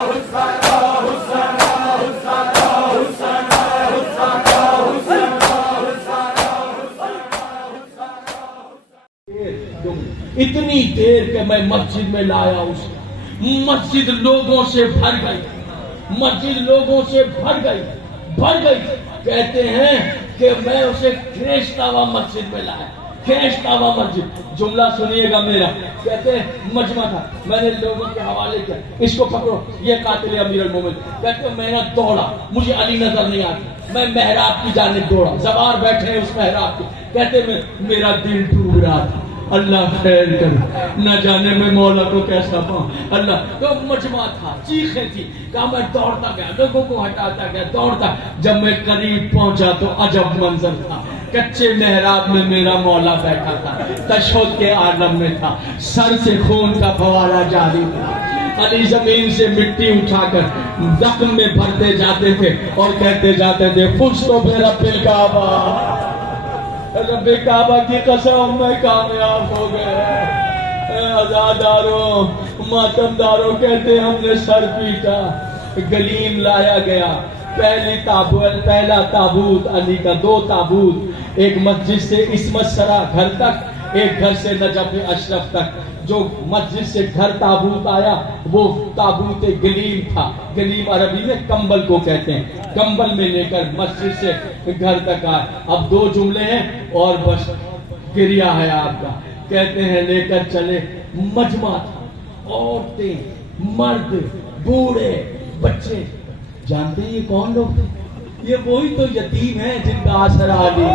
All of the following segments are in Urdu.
اتنی دیر کہ میں مسجد میں لایا اسے، مسجد لوگوں سے بھر گئی، مسجد لوگوں سے بھر گئی۔ کہتے ہیں کہ میں اسے کھینچتا ہوا مسجد میں لایا، کھینچتا ہوا مسجد۔ جملہ سنیے گا میرا، کہتے ہیں مجمع تھا، میں نے لوگوں کے حوالے کیا، اس کو پکڑو یہ قاتل امیر المومنین۔ کہتے ہیں میں نے دوڑا، مجھے علی نظر نہیں آتا، میں محراب کی جانب دوڑا، زوار بیٹھے ہیں اس محراب کی۔ کہتے ہیں میرا دل ڈوب رہا تھا، اللہ خیر کر، نہ جانے میں مولا کو کیسا پاؤں۔ اللہ تو مجمع تھا، چیخیں تھی، کہا میں دوڑتا گیا، لوگوں کو ہٹاتا گیا، دوڑتا۔ جب میں قریب پہنچا تو عجب منظر تھا، کچے محراب میں میرا مولا بیٹھا تھا، تشہد کے عالم میں تھا، سر سے خون کا فوارہ جاری تھا۔ علی زمین سے مٹی اٹھا کر زخم میں بھرتے جاتے تھے اور کہتے جاتے تھے فزت برب الکعبہ، رب کعبہ کی قسم میں کامیاب ہو گئے۔ اے عزاداروں، ماتمداروں، کہتے ہم نے سر پیٹا، گلیم لایا گیا، پہلا تابوت علی کا، 2 تابوت، ایک مسجد سے عصمت سرا گھر تک، ایک گھر سے نجف اشرف تک۔ جو مسجد سے گھر تابوت آیا وہ تابوت گلیم تھا، گلیم عربی میں کمبل کو کہتے ہیں، کمبل میں لے کر مسجد سے گھر تک آیا۔ اب 2 جملے ہیں اور بس گریہ ہے آپ کا۔ کہتے ہیں لے کر چلے، مجمع تھا، عورتیں، مرد، بوڑھے، بچے۔ جانتے ہیں یہ کون لوگ تھے؟ یہ وہی تو یتیم ہیں جن کا آسرا علی،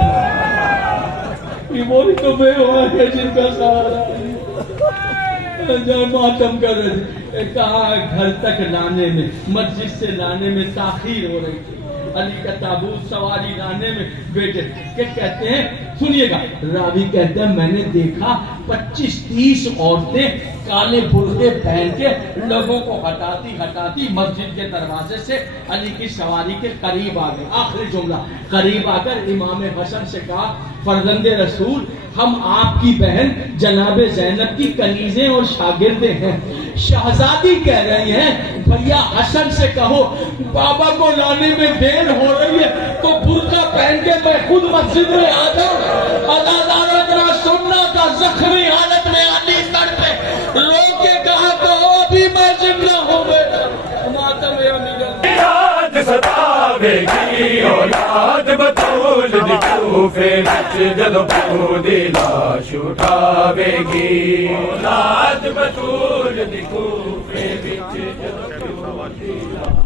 یہ وہی تو بے ہوئے ہیں جن کا سہارا علی۔ ماتم کر رہے تھے، کہا گھر تک لانے میں، مسجد سے لانے میں تاخیر ہو رہی تھی، علی کا تابوت سواری لانے میں بیٹے کہ کہتے ہیں، سنیے گا، راوی کہتے ہیں میں نے دیکھا 25-30 عورتیں کالے برقعے پہن کے لوگوں کو ہٹاتی مسجد کے دروازے سے علی کی سواری کے قریب آ گئے۔ آخری جملہ، قریب آ کر امام حسن سے کہا فرزند رسول، ہم آپ کی بہن جناب زینب کی کنیزیں اور شاگردیں ہیں۔ شہزادی کہہ رہی ہیں بھیا حسن سے کہو بابا کو لانے میں دیر ہو رہی ہے تو برقع پہن کے میں خود مسجد میں آ جاؤں۔ عزاداروں اتنا سننا تھا، زخمی حالت میں علی سر پہ رو کے کہا تو ابھی میں زندہ ہوں بیٹا۔ ماتم امیر یاد ستاوے گی اولاد بطول دی کوفے وچ جدو پودی لاش اٹھاوے گی، اولاد بطول دی کوفے وچ جدو پودی لاش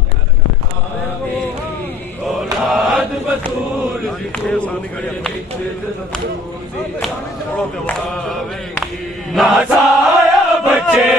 اٹھاوے گی، اولاد بطول دی کوفے وچ جدو پودی لاش اٹھاوے گی۔ ناسایا بچے